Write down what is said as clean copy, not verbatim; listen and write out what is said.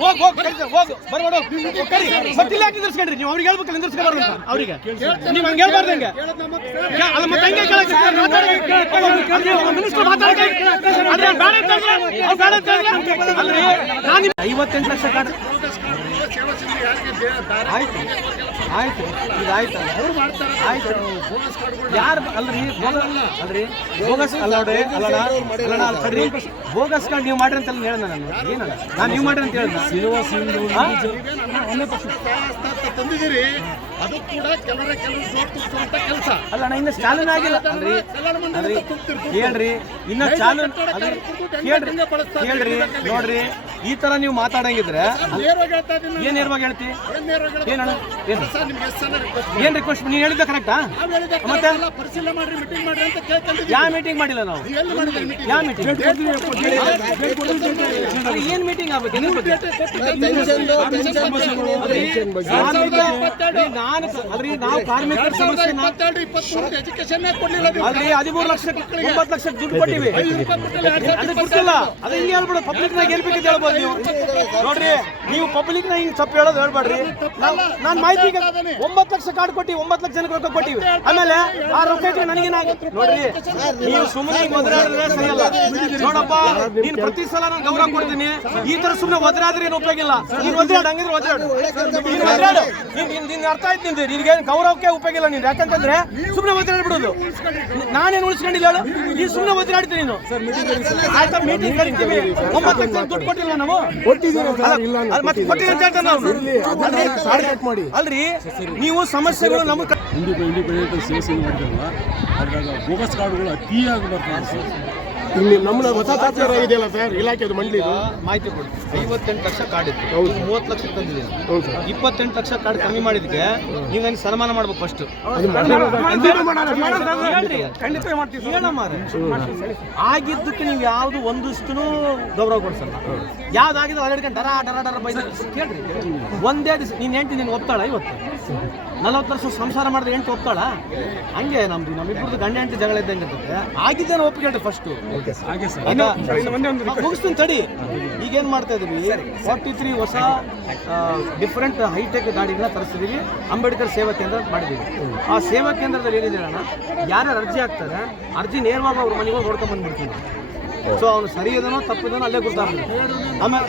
ಹೋಗ್ ಬರ್ಬೇಡ ಮತ್ತಿಲ್ಲ ಯಾಕೆ ನಿಂದಿರ್ಸ್ಕೊಂಡ್ರಿ ನೀವು ಅವ್ರಿಗೆ ಹೇಳ್ಬೇಕಲ್ಲ ನಿಂದಿರ್ಸ್ಕೊಬಾರ್ದು ಅಂತ ಅವ್ರಿಗೆ ನೀವು ಹಂಗೆ ಹೇಳ್ಬಾರ್ದು ಹಂಗೆ ಅಲ್ಲ ಮತ್ತೆ ಹಂಗೆ ನಾನು 58 ಲಕ್ಷ ಕಾರ್ಡ್ ಆಯ್ತು ಆಯ್ತು ಈಗ ಆಯ್ತಲ್ಲ ಆಯ್ತು ಯಾರು ಅಲ್ರಿ ಬೋಗಸ್ ಅಲ್ಲ ನೋಡ್ರಿ ಅಲ್ಲಣ್ಣ ಸರಿ ಬೋಗಸ್ ಕಾರ್ಡ್ ನೀವು ಮಾಡ್ರಿ ಅಂತ ಹೇಳ ನಾನು ಏನಲ್ಲ ನಾನು ನೀವು ಮಾಡ್ರಿ ಅಂತ ಹೇಳಿದ ತಂದಿದ್ದೀರಿ ಅದು ಕೂಡ ಕೆಲವರು ಕೆಲಸ ಅಲ್ಲಣ್ಣ ಇನ್ನು ಚಾಲನೆ ಆಗಿಲ್ಲ ಅಲ್ರಿ ಹೇಳ್ರಿ ಇನ್ನ ಚಾಲು ಹೇಳ್ರಿ ನೋಡ್ರಿ ಈ ತರ ನೀವು ಮಾತಾಡಂಗಿದ್ರೆ ಏನ್ ನೇರವಾಗಿ ಹೇಳ್ತಿ ಏನಣ್ಣ ಏನ್ ರಿಕ್ವೆಸ್ಟ್ ನೀನು ಹೇಳಿದ್ದ ಕರೆಕ್ಟಾ ಮತ್ತೆ ಯಾವ ಮೀಟಿಂಗ್ ಮಾಡಿಲ್ಲ ನಾವು ಯಾವ ಮೀಟಿಂಗ್ ಏನ್ ಮೀಟಿಂಗ್ ಆಗ್ಬೇಕು ಅಲ್ರಿ ನಾವು ಕಾರ್ಮಿಕರ ಸಮಸ್ಯೆ ಅಲ್ರಿ 13 ಲಕ್ಷ 9 ಲಕ್ಷ ದುಡ್ಡು ಕೊಟ್ಟಿವಿ ಅದು ಕೊಡ್ತಿಲ್ಲ ಅದು ಹಿಂಗೆ ಹೇಳ್ಬಿಡು ಪಬ್ಲಿಕ್ ನಾಗ ಹೇಳ್ಬೇಕಿದ್ದು ಹೇಳ್ಬೋದು ನೀವು ನೋಡ್ರಿ ನೀವು ಪಬ್ಲಿಕ್ ನ ಹಿಂಗ್ ತಪ್ಪು ಹೇಳೋದು ಹೇಳ್ಬೇಡ್ರಿ ನಾನು ಮಾಹಿತಿ 9 ಲಕ್ಷ ಕಾರ್ಡ್ ಕೊಟ್ಟಿವಿ 9 ಲಕ್ಷ ಜನಕ್ಕೆ ರೊಕ್ಕ ಕೊಟ್ಟಿವಿ ಆಮೇಲೆ ಆ ರೊಕ್ಕ ನನಗೇನಾಗ ನೋಡ್ರಿ ನೀವು ಸುಮ್ಮನೆ ಒದರಾಡಿದ್ರೆ ಸರಿಯಲ್ಲ ನೋಡಪ್ಪ ನೀನ್ ಪ್ರತಿ ಸಲ ನಾನು ಗೌರವ ಕೊಡ್ತೀನಿ ಈ ತರ ಸುಮ್ಮನೆ ಒದರಾದ್ರೆ ಏನು ಉಪಯೋಗ ಇಲ್ಲ ನೀನ್ ಒದರಾಡ ಹಂಗಿದ್ರೆ ಒದರಾಡು ನಿನ್ ಅರ್ಥ ಆಯ್ತು ನಿಂದು ನಿನ್ಗೆ ಗೌರವಕ್ಕೆ ಉಪಯೋಗ ಇಲ್ಲ ನೀನು ಯಾಕಂತಂದ್ರೆ ಸುಮ್ಮನೆ ಒದರಾಡ್ಬಿಡೋದು ನಾನೇನು ಉಳಿಸ್ಕೊಂಡಿಲ್ಲ ಹೇಳು ಈ ಸುಮ್ಮನೆ ಒದರಾಡ್ತೀನಿ ನೀನು ಆಯ್ತಾ ಮೀಟಿಂಗ್ ಕರಿತೀವಿ 9 ಲಕ್ಷ ದುಡ್ಡು ಕೊಟ್ಟಿಲ್ಲ ನಾವು ಮತ್ತೆ ಕೊಟ್ಟಿಲ್ಲ ಅಂತ ಹೇಳ್ತಾನೆ ನಾವು ಅಲ್ರಿ ನೀವು ಸಮಸ್ಯೆಗಳು ನಮಗೆ ಇಂಡಿಪೆಂಡೆಂಟ್ ಸೇವೆಯನ್ನು ಮಾಡಿದ್ರಲ್ಲ ಅದ್ರಾಗ ಬೋಗಸ್ ಕಾರ್ಡ್ಗಳು ಅತಿಯಾಗಿ ಬರ್ತಾರೆ ಸರ್ ನಮ್ಮನ್ನ ಹೊಸ ತಾತ್ಸಾರ ಇದೆಯಲ್ಲ ಸರ್ ಇಲಾಖೆದು ಮಂಡಳಿ ಮಾಹಿತಿ ಕೊಡಿ 58 ಲಕ್ಷ ಕಾರ್ಡ್ ಇತ್ತು 30 ಲಕ್ಷ ತಂದಿದ್ದೀನಿ 28 ಲಕ್ಷ ಕಾರ್ಡ್ ಕಮ್ಮಿ ಮಾಡಿದ್ಕೆ ನೀವು ನನಗೆ ಸನ್ಮಾನ ಮಾಡ್ಬೇಕು ಫಸ್ಟ್ ಆಗಿದ್ದಕ್ಕೆ ನೀವು ಯಾವ್ದು ಒಂದಷ್ಟು ಗೌರವ ಕೊಡ್ಸಲ್ಲ ಯಾವ್ದಾಗಿದ್ದು ಹೊರಡ್ಕೊಂಡು ಡರ ಬೈದ ಕೇಳ್ರಿ ಒಂದೇ ದಿವಸ ನೀನ್ ಹೆಂಡತಿ ನೀನು ಒಪ್ತಾಳ ಇವತ್ತು 40 ವರ್ಷ ಸಂಸಾರ ಮಾಡಿದ್ರೆ ಹೆಂಡತಿ ಒಪ್ತಾಳ ಹಂಗೆ ನಮ್ಮಿಬ್ಬರದ್ದು ಗಂಡ ಹೆಂಡತಿ ಜಗಳ ಇದ್ದಂಗೆ ಇರ್ತದೆ ಆಗಿದ್ದೇನೆ ಒಪ್ಪಿಗೆ ಫಸ್ಟ್ ಮುಗಿಸ್ತೀನಿ ತಡಿ ಈಗೇನ್ ಮಾಡ್ತಾ ಇದೀವಿ 43 ಹೊಸ ಡಿಫ್ರೆಂಟ್ ಹೈಟೆಕ್ ಗಾಡಿಗಳನ್ನ ತರಿಸ್ತಿದೀವಿ ಅಂಬೇಡ್ಕರ್ ಸೇವಾ ಕೇಂದ್ರ ಮಾಡಿದೀವಿ ಆ ಸೇವಾ ಕೇಂದ್ರದಲ್ಲಿ ಏನಿದೆ ಅಣ್ಣ ಯಾರ್ಯಾರು ಅರ್ಜಿ ಹಾಕ್ತಾರೆ ಅರ್ಜಿ ನೇರವಾಗಿ ಅವ್ರ ಮನೆಗೆ ನೋಡ್ಕೊಂಡ್ ಬಂದ್ಬಿಡ್ತೀವಿ ಸೊ ಅವನು ಸರಿ ಇದನೋ ತಪ್ಪಿದನೋ ಅಲ್ಲೇ ಗೊತ್ತಾಗ್ತದೆ ಆಮೇಲೆ